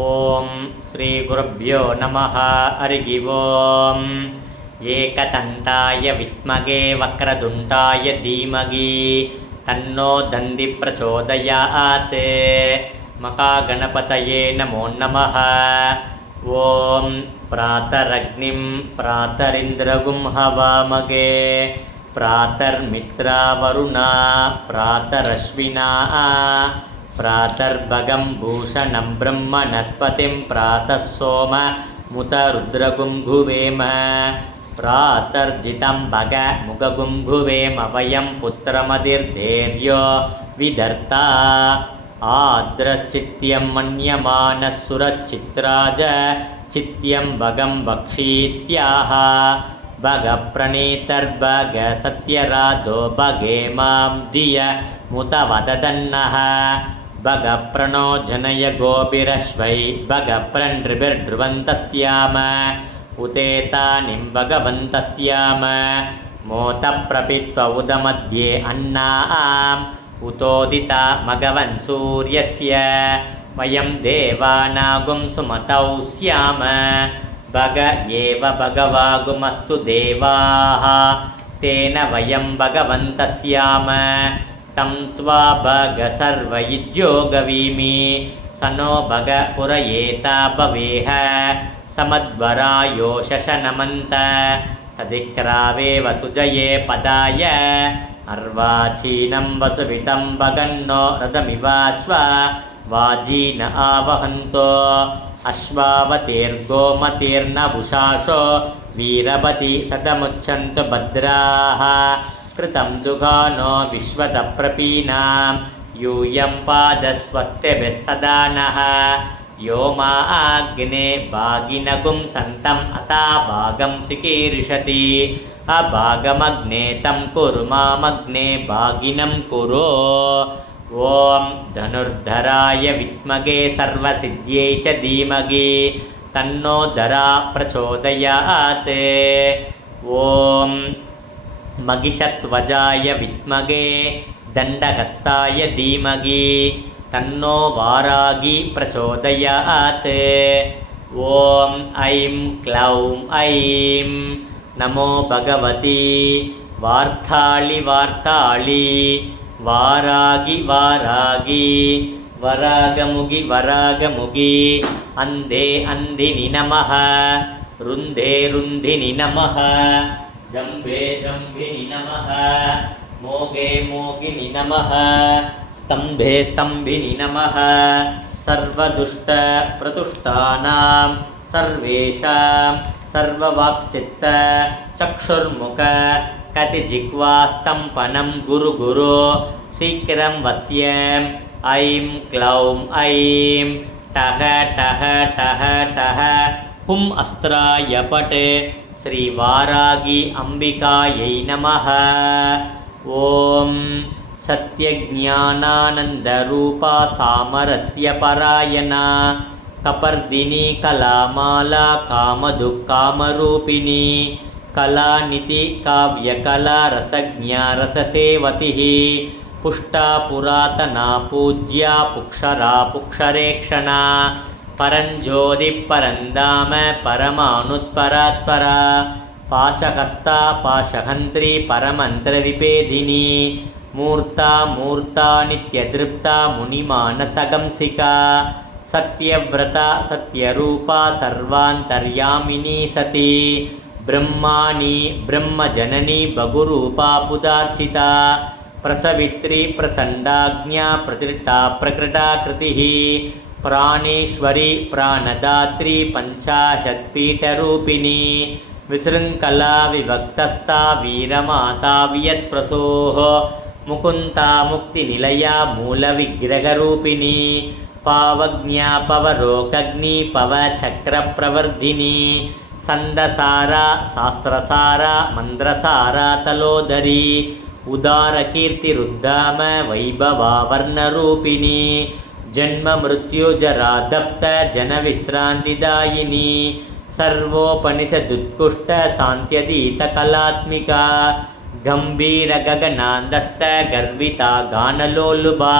ಓಂ ಶ್ರೀ ಗುರುಭ್ಯೋ ನಮಃ. ಹರಿಃ ಓಂ. ಏಕದಂತಾಯ ವಿದ್ಮಹೇ ವಕ್ರತುಂಡಾಯ ಧೀಮಹಿ ತನ್ನೋ ದಂದಿ ಪ್ರಚೋದಯಾತ್. ಮಹಾಗಣಪತಯೇ ನಮೋ ನಮಃ. ಓಂ ಪ್ರಾತರಗ್ನಿಂ ಪ್ರಾತರಿಂದ್ರಗುಂ ಹವಾಮಹೇ ಪ್ರಾತರ್ಮಿತ್ರಾವರುಣಾ ಪ್ರಾತರಶ್ವಿನಾ ಪ್ರಾತರ್ಭಗಂ ಭೂಷಣಂ ಬ್ರಹ್ಮಣಸ್ಪತಿಂ ಪ್ರಾತಃ ಸೋಮ ಮುತ ರುದ್ರಗುಂ ಭುವೇಮ ಪ್ರಾತರ್ಜಿತಂ ಭಗ ಮುಗಗುಂ ಭುವೇಮ ವಯಂ ಪುತ್ರಮದಿರ್ಧೇರ್ಯೋ ವಿಧರ್ತಾ ಆದ್ರಶ್ಚಿತ್ಯಂ ಮನ್ಯಮಾನಃ ಸುರಚ್ಚಿತ್ರಾಜ ಚಿತ್ಯಂ ಭಗಂ ಭಕ್ಷೀತ್ಯಾಹ ಭಗ ಪ್ರಣೀತರ್ಭಗ ಸತ್ಯರಾಧೋ ಭಗೇ ಮಾಂ ಧಿಯ ಮುತ ವದದನ್ನಃ ಭಗ ಪ್ರಣೋ ಜನಯ ಗೋಭಿರಶ್ವೈ ಭಗ ಪ್ರಣೃಭಿರ್ಧ್ರುವಂತಸ್ಯಾಮ ಉತೇತಾನಿಂ ಭಗವಂತಸ್ಯಾಮ ಮೋತ ಪ್ರಪಿತ್ವ ಉದಮಧ್ಯೆ ಅನ್ನಾಂ ಉತೋದಿತ ಮಘವನ್ ಸೂರ್ಯಸ್ಯ ವಯಂ ದೇವಾನಾಗುಂ ಸುಮತೌ ಸ್ಯಾಮ ಭಗ ಏವ ಭಗವಾಗುಮಸ್ತು ದೇವಾಃ ತೇನ ವಯಂ ಭಗವಂತಸ್ಯಾಮ ತಂ ತ್ವಾ ಭಗ ಸರ್ವ ಯುಜ್ಯೋ ಗವೀಮಿ ಸನೋ ಭಗ ಪುರಯೇತ ಭವೇಹ ಸಮದ್ವರಾಯೋ ಶಶನಮಂತ ತದಿಕ್ರಾವೇವ ಸುಜಯೇ ಪದಾಯ ಅರ್ವಾಚೀನಂ ವಸುವಿತಂ ಭಗನ್ನೋ ರಥಮಿವಾಶ್ವ ವಾಜೀನ ಆವಹಂತೋ ಅಶ್ವಾವತೀರ್ಗೋಮತೀರ್ನಭುಷಾಶೋ ವೀರಭತಿ ಸದಮುಚ್ಚಂತು ಭದ್ರಾಃ ಕೃತಂ ಜುಗಾನೋ ವಿಶ್ವದ ಪ್ರಪೀನಾಂ ಯೂಯಂ ಪಾದಸ್ವಸ್ತ್ಯಭಿಃ ಸದಾ ನಃ ಯೋ ಮಾ ಅಗ್ನೇ ಭಾಗಿನಗುಂ ಸಂತಂ ಅತಾ ಭಾಗಂ ಚಿಕೀರ್ಷತಿ ಅಭಾಗಮಗ್ನೇ ತಂ ಕುರು ಮಾಮಗ್ನೇ ಭಾಗಿನಂ ಕುರು. ಓಂ ಧನುರ್ಧರಾಯ ವಿದ್ಮಹೇ ಸರ್ವಸಿದ್ಧ್ಯೈ ಚ ಧೀಮಹಿ ತನ್ನೋ ಧರಾ ಪ್ರಚೋದಯಾತ್. ಓಂ ಮಹಿಷಧ್ವಜಾಯ ವಿದ್ಮಹೇ ದಂಡಹಸ್ತಾಯ ಧೀಮಹಿ ತನ್ನೋ ವಾರಾಗಿ ಪ್ರಚೋದಯಾತ್. ಓಂ ಐಂ ಕ್ಲೌಂ ಐಂ ನಮೋ ಭಗವತಿ ವಾರ್ತಾಳಿ ವಾರ್ತಾಳಿ ವಾರಾಗಿ ವಾರಾಗಿ ವರಾಗಮುಗಿ ವರಾಗಮುಗಿ ಅಂಧೇ ಅಂಧಿನಿ ನಮಃ ರುಂಧೇ ರುಂಧಿನಿ ನಮಃ ಜಂಭೇ ಜಂಭಿನಿ ನಮಃ ಮೋಘೇ ಮೋಗಿನಿ ನಮಃ ಸ್ತಂಭೇ ಸ್ತಂಭಿನಿ ನಮಃ ಸರ್ವದುಷ್ಟ ಪ್ರತುಷ್ಟಾನಾಂ ಸರ್ವೇಷಾಂ ಸರ್ವವಾಕ್ಚಿತ್ತ ಚಕ್ಷುರ್ಮುಖ ಕತಿ ಜಿಹ್ವಾಸ್ತಂಪನಂ ಗುರು ಗುರು ಶೀಘ್ರಂ ವಸ್ಯಂ ಐಂ ಕ್ಲೌಂ ಐಂ ಟಹ ಟಹ ಟಹ ಟಹ ಹುಂ ಅಸ್ತ್ರಾಯ ಪಟ್ ಶ್ರೀ ವಾರಾಗಿ ಅಂಬಿಕಾಯೈ ನಮಃ. ಓಂ ಸತ್ಯಜ್ಞಾನಾನಂದರೂಪಾ ಸಾಮರಸ್ಯ ಪರಾಯಣ ಕಪರ್ದಿನಿ ಕಲಾಮಾಲಾ ಕಾಮದುಃಖಾಮರೂಪಿಣಿ ಕಲಾನಿಧಿ ಕಾವ್ಯಕಲಾ ರಸಜ್ಞಾ ರಸಸೇವತಿ ಪುಷ್ಟಾ ಪುರಾತನಾ ಪೂಜ್ಯಾ ಪುಕ್ಷರಾ ಪುಕ್ಷರೇಕ್ಷಣ ಪರಂಜ್ಯೋತಿ ಪರಂಧಾಮ ಪರಮಾನುತ್ಪರಾತ್ಪರ ಪಾಶಹಸ್ತಾ ಪಾಶಹಂತ್ರಿ ಪರಮಂತ್ರ ವಿಪೇದಿನಿ ಮೂರ್ತಾ ಮೂರ್ತಾ ನಿತ್ಯದೃಪ್ತಾ ಮುನಿಮಾನಸಗಂಸಿಕಾ ಸತ್ಯವ್ರತ ಸತ್ಯರೂಪಾ ಸರ್ವಾಂತರ್ಯಾಮಿನಿ ಸತಿ ಬ್ರಹ್ಮಾಣಿ ಬ್ರಹ್ಮಜನನಿ ಬಹುರೂಪಾ ಪುದಾರ್ಚಿತಾ ಪ್ರಸವಿತ್ರಿ ಪ್ರಸಂಡಾಜ್ಞಾ ಪ್ರತಿಷ್ಠಾ ಪ್ರಕೃಟಾಕೃತಿಃ ಪ್ರಾಣೇಶ್ವರಿ ಪ್ರಾಣದಾತ್ರಿ ಪಂಚಾಶತ್ಪೀಠರೂಪಿಣಿ ವಿಶೃಂಖಲಾ ವಿಭಕ್ತಸ್ಥಾ ವೀರಮಾತಾ ವಿಯತ್ಪ್ರಸೋಃ ಮುಕುಂತಾ ಮುಕ್ತಿನಿಲಯಾ ಮೂಲವಿಗ್ರಹರೂಪಿಣಿ ಪಾವಜ್ಞಾ ಪವರೋಕಗ್ನಿ ಪವಚಕ್ರಪ್ರವರ್ಧಿನಿ ಸಂದಸಾರ ಶಾಸ್ತ್ರಸಾರ ಮಂದ್ರಸಾರ ತಲೋದರಿ ಉದಾರಕೀರ್ತಿರುದ್ಧಾಮ ವೈಭವಾವರ್ಣರೂಪಿಣಿ ಜನ್ಮ ಮೃತ್ಯುಜರಾ ದಪ್ತ ಜನವಿಶ್ರಾಂತಿದಾಯಿನಿ ಸರ್ವೋಪನಿಷದುತ್ಕೃಷ್ಟ ಸಾಂತ್ಯದೀತ ಕಲಾತ್ಮಿಕಾ ಗಂಭೀರ ಗಗನಾಂದಸ್ಥ ಗರ್ವಿತಾ ಗಾನಲೋಲುಭಾ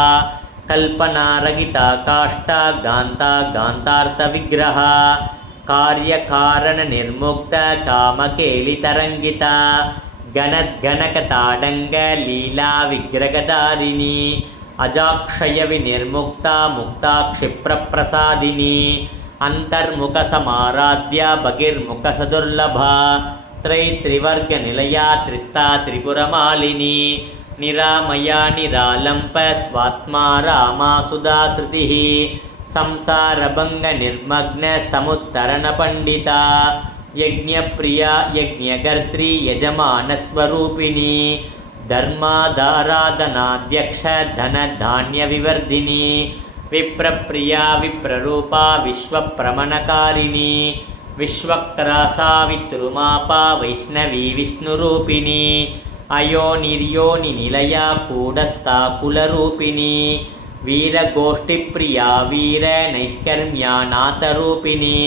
ಕಲ್ಪನಾರಹಿತ ಕಾಷ್ಟ ಗಾಂತ ಗಾಂತಾರ್ಥವಿಗ್ರಹ ಕಾರ್ಯಕಾರಣ ನಿರ್ಮುಕ್ತ ಕಾಮಕೇಲಿತರಂಗಿತ ಗಣದ್ಗಣಕ ತಾಡಂಗ ಲೀಲಾ ವಿಗ್ರಹಧಾರಿಣಿ ಅಜಾಕ್ಷಯ ವಿನಿರ್ಮುಕ್ತ ಮುಕ್ತ ಕ್ಷಿಪ್ರ ಪ್ರಸಾದಿನಿ ಅಂತರ್ಮುಖ ಸಮಾರಾಧ್ಯ ಬಹಿರ್ಮುಖ ಸದುರ್ಲಭ ತ್ರೈತ್ರಿವರ್ಗ ನಿಲಯ ತ್ರಿಸ್ತಾ ತ್ರಿಪುರಮಾಲಿನಿ ನಿರಾಮಯ ನಿರಾಲಂಪ ಸ್ವಾತ್ಮ ರಾಮ ಸುಧಾ ಶ್ರುತಿ ಸಂಸಾರಭಂಗ ನಿರ್ಮಗ್ನ ಸಮುತ್ತರಣ ಪಂಡಿತ ಯಜ್ಞಪ್ರಿಯ ಯಜ್ಞಕರ್ತ್ರಿ ಯಜಮಾನ ಸ್ವರೂಪಿಣಿ ಧರ್ಮಾಧಾರಾಧನಾಧ್ಯಕ್ಷ ಧನ ಧಾನ್ಯ ವಿವರ್ಧಿನಿ ವಿಪ್ರಪ್ರಿಯ ವಿಪ್ರರೂಪ ವಿಶ್ವಪ್ರಮಣಕಾರಿಣಿ ವಿಶ್ವಕ್ರ ಸಾವಿತೃಮಾಪ ವೈಷ್ಣವಿ ವಿಷ್ಣುರೂಪಿಣಿ ಅಯೋನಿರ್ಯೋನಿ ನಿಲಯ ಕೂಡಸ್ಥ ಕುಲರೂಪಿಣಿ ವೀರಗೋಷ್ಠಿಪ್ರಿಯಾ ವೀರ ನೈಷ್ಕರ್ಮ್ಯಾನಾಥರೂಪಿಣಿ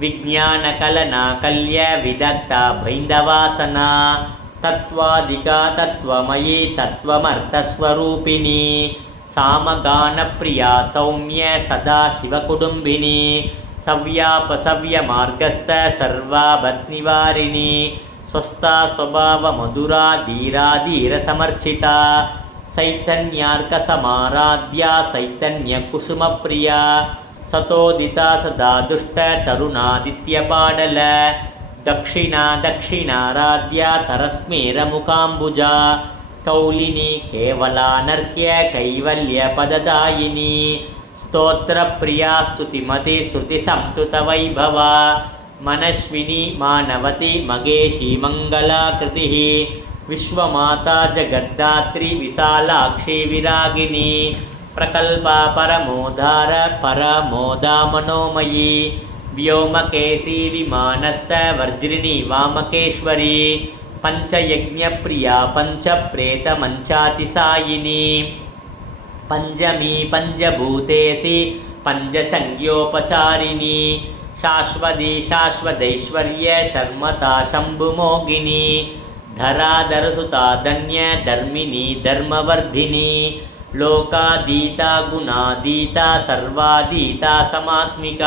ವಿಜ್ಞಾನಕಲನಾ ಕಲ್ಯ ವಿದಗ್ಧ ಬೈಂದವಾಸನ ತತ್ವಾಧಿಕ ತತ್ವಮಯಿ ತತ್ವಮರ್ಥಸ್ವರೂಪಿಣಿ ಸಾಮಗಾನಪ್ರಿಯಾ ಸೌಮ್ಯ ಸದಾ ಶಿವಕುಟುಂಬಿನಿ ಸವ್ಯಾಪಸವ್ಯ ಮಾರ್ಗಸ್ಥ ಸರ್ವಾಭದ್ನಿವಾರಿಣಿ ಸ್ವಸ್ಥಾ ಸ್ವಭಾವ ಮಧುರಾ ಧೀರಾ ಧೀರ ಸಮರ್ಚಿತ ಚೈತನ್ಯಾರ್ಕ ಸಮಾರಾಧ್ಯ ಚೈತನ್ಯ ಕುಸುಮ ಪ್ರಿಯ ಸತೋದಿತ ಸದಾ ದುಷ್ಟ ತರುಣಾದಿತ್ಯ ಪಾಡಲ ದಕ್ಷಿಣಾ ದಕ್ಷಿಣಾರಾಧ್ಯ ತರಸ್ಮೇರ ಮುಖಾಂಬುಜ ಕೌಲಿನಿ ಕೇವಲಾನರ್ಕ್ಯ ಕೈವಲ್ಯ ಪದದಾಯಿನಿ ಸ್ತೋತ್ರ ಪ್ರಿಯಾ ಸ್ತುತಿಮತಿ ಶ್ರುತಿ ಸಂತುತ ವೈಭವ ಮನಶ್ವಿನಿ ಮಾನವತಿ ಮಗೇಶಿ ಮಂಗಲಾಕೃತಿ ವಿಶ್ವಮಾತಾ ಜಗದ್ದಾತ್ರಿ ವಿಶಾಲಾಕ್ಷಿ ವಿರಾಗಿನಿ ಪ್ರಕಲ್ಪ ಪರಮೋಧಾರ ಪರಮೋದ ಮನೋಮಯಿ ವ್ಯೋಮಕೇಸಿ ವಿಮಾನಸ್ಥ ವರ್ಜ್ರಿಣಿ ವಾಮಕೇಶ್ವರಿ ಪಂಚಯಜ್ಞ ಪ್ರಿಯ ಪಂಚಪ್ರೇತ ಮಂಚಾತಿಸಾಯಿನಿ ಪಂಚಮಿ ಪಂಚಭೂತೇಸಿ ಪಂಚಸಂಜ್ಞೋಪಚಾರಿಣಿ ಶಾಶ್ವತಿ ಶಾಶ್ವತೈಶ್ವರ್ಯ ಶರ್ಮತಾ ಶಂಭುಮೋಗಿನಿ ಧರಾಧರಸುತಾ ಧನ್ಯ ಧರ್ಮಿಣಿ ಧರ್ಮವರ್ಧಿನಿ ಲೋಕಾದೀತ ಗುಣಾದೀತ ಸರ್ವಾದೀತ ಸಮಾತ್ಮಿಕ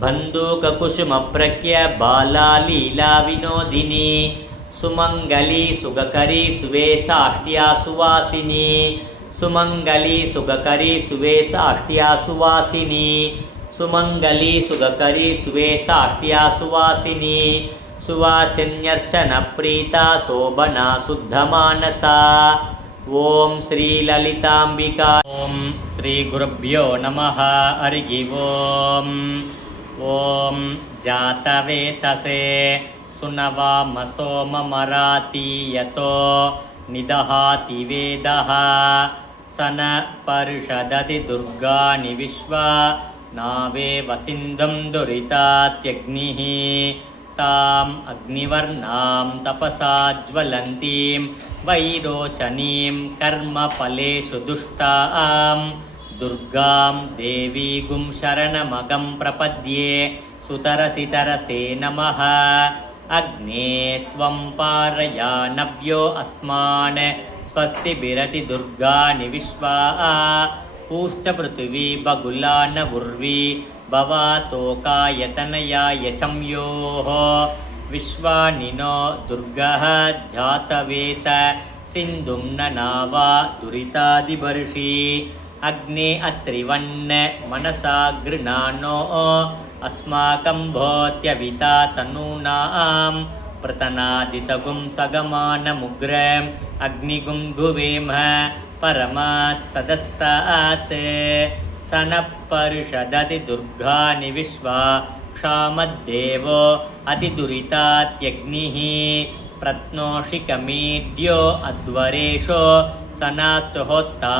ಬಂಧೂಕ ಕುಸುಮ ಪ್ರಖ್ಯ ಬಾಲಾ ಲೀಲಾ ವಿನೋದಿನಿ ಸುಮಂಗಲಿ ಸುಗಕರಿ ಸುವೇಸಾಷ್ಟ್ಯಾ ಸುವಾಸಿನಿ ಸುಮಂಗಲಿ ಸುಗಕರಿ ಸುವೇಸಾಷ್ಟ್ಯಾ ಸುವಾಸಿನಿ ಸುಮಂಗಲಿ ಸುಗಕರಿ ಸುವೇಸಾಷ್ಟ್ಯಾ ಸುವಾಸಿನಿ ಸುವಾಚನ್ಯರ್ಚನ ಪ್ರೀತ ಶೋಭನಾ ಶುದ್ಧ ಮಾನಸ ಓಂ ಶ್ರೀ ಲಲಿತಾಂಬಿಕಾ ಓಂ ಶ್ರೀ ಗುರುಭ್ಯೋ ನಮಃ ಹರಿ ಓಂ ಓಂ ಜಾತವೇತಸೆ ಸುನವಾಮ ಸೋಮ ಮರಾತಿ ಯತೋ ನಿದಹಾತಿ ವೇದಃ ಸನ ಪರಿಷದತಿ ದುರ್ಗಾನಿ ವಿಶ್ವ ನಾವೇ ವಸಿಂಧಂ ದುರಿತಾತ್ಯಗ್ನಿಃ ತಾಂ ಅಗ್ನಿವರ್ಣಾಂ ತಪಸಾ ಜ್ವಲಂತೀಂ ವೈರೋಚನೀಂ ಕರ್ಮಫಲೇಷು ದುಷ್ಟಾಂ ದುರ್ಗಾಂ ದೇವೀಗುಂ ಶರಣಮಗಂ ಪ್ರಪದ್ಯೆ ಸುತರಸಿತರಸೇ ನಮಃ ಅಗ್ನೇ ತ್ವಂ ಪಾರಯಾನವ್ಯೋ ಅಸ್ಮಾನ್ ಸ್ವಸ್ತಿ ಬಿರತಿ ದುರ್ಗಾನಿ ವಿಶ್ವಾ ಪೂಶ್ಚ ಪೃಥಿವೀ ಬಗುಲಾನ ಉರ್ವಿ ಭವಾತೋಕಾಯತನಯಾಯ ಚಂಯೋಃ ವಿಶ್ವಾನಿನೋ ದುರ್ಗಃ ಜಾತವೇತ ಸಿಂಧುಂ ನನಾವಾ ದುರಿತಾದಿಬರ್ಷಿ ಅಗ್ನೇ ಅತ್ರಿವನ್ನ ಮನಸಾ ಗೃಣಾನೋ ಅಸ್ಮಾಕಂ ಭೋತ್ಯವಿತಾ ತನೂನಾಂ ಪ್ರತನಾಜಿತಗುಂ ಸಗಮಾನಮುಗ್ರಂ ಅಗ್ನಿಗುಂ ಗುವೇಮ ಪರಮಾತ್ ಸದಸ್ತಾತ್ ಸನಃ ಪರಿಷದತಿ ದುರ್ಗಾನಿ ವಿಶ್ವಾ ಕ್ಷಾಮದ್ದೇವೋ ಅತಿದುರಿತಾತ್ಯಗ್ನಿಃ ಪ್ರತ್ನೋಷಿಕಮೀಡ್ಯೋ ಅಧ್ವರೇಶೋ ಸನಾಸ್ತುಹೋತ್ತಾ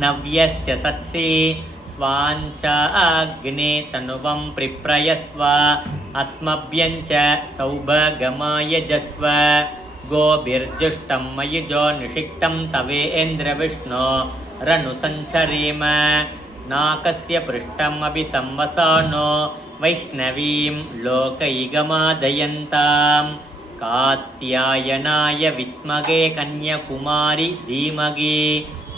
ನವ್ಯಶ್ಚ ಸತ್ಸಿ ಸ್ವಾಂಚ ಅಗ್ನೇ ತನುವಂ ಪ್ರಿಪ್ರಯಸ್ವ ಅಸ್ಮಭ್ಯಂಚ ಸೌಭಗಮಾಯಜಸ್ವ ಗೋಭಿರ್ಜುಷ್ಟಂ ಮಯುಜೋ ನಿಷಿಕ್ತಂ ತವೇಂದ್ರ ವಿಷ್ಣು ರನು ಸಂಚರೇಮ ನಾಕಸ್ಯ ಪೃಷ್ಠಂ ಅಭಿ ಸಂವಸಾನೋ ವೈಷ್ಣವೀಂ ಲೋಕೈಗಮಾದಯಂತಾಂ ಕಾತ್ಯಾಯನಾಯ ವಿದ್ಮಹೇ ಕನ್ಯಾಕುಮಾರಿ ಧೀಮಹಿ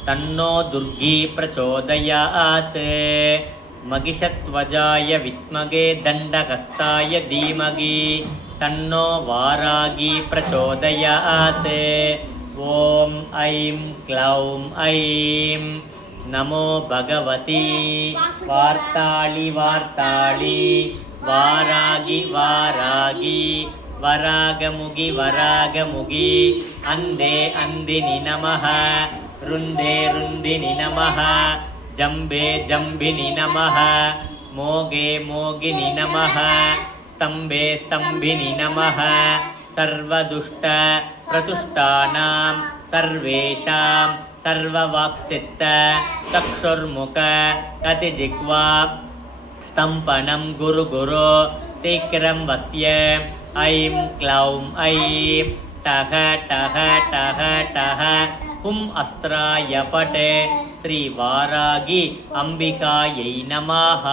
तन्नो दुर्गी प्रचोदयात् महिषध्वजाय विद्महे दण्डहस्ताय धीमहि तन्नो वारागी प्रचोदयात् ॐ ऐं क्लौं ऐं नमो भगवती वार्ताळि वार्ताळि वारागी वारागी वरागमुगि वरागमुगि अन्धे अन्दिनि नमः रुन्धे रुन्दिनि नमः जम्बे जम्बिनि नमः मोगे मोगिनि नमः स्तम्भे स्तम्भिनि नमः सर्वदुष्ट प्रतुष्टानां सर्वेषां सर्ववाक्चित्त चक्षुर्मुख कतिजिह्वा स्तम्भनं गुरु गुरु शीघ्रं वस्य ऐं क्लौं ऐं टः टः टः टः हुम् अस्त्राय पट श्री वारागी अंबिकायै नमः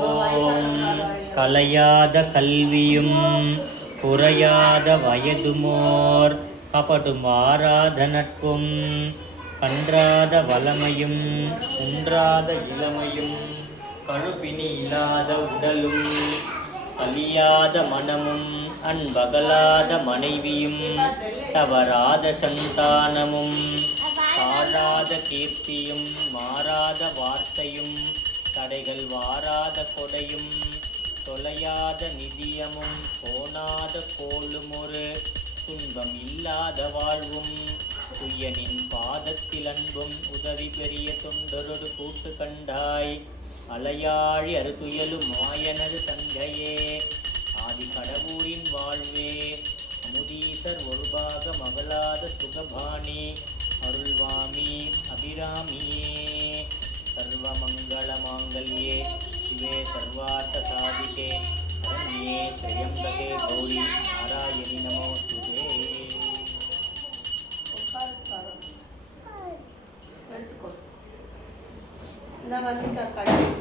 ஓம் கலையாத கல்வியும் குறையாத வயதுமோர் கபடும் ஆராத நட்பும் கன்றாத வளமையும் குன்றாத இளமையும் கழுப்பினி இல்லாத உடலும் அழியாத மனமும் அன்பகலாத மனைவியும் தவறாத சந்தானமும் தாழாத கீர்த்தியும் மாறாத வார்த்தையும் தடைகள் வாராத கொடையும் தொலையாத நிதியமும் போனாத கோளும் ஒரு துன்பம் இல்லாத வாழ்வும் துயனின் பாதத்தில் அன்பும் உதவி பெரிய தொண்டரொடு கூட்டு கண்டாய் அலையாழி அறுதுயலும் மாயனது தங்கையே ஆதி கடவுரின் வாழ்வே அமுதீசர் ஒருபாக மகளாத சுகபாணி அருள்வாமி அபிராமியே सर्वमंगल मांगल्ये शिवे सर्वार्थ साधिके शरण्ये त्र्यंबके गौरी नारायणि नमोस्तुते नमस्कार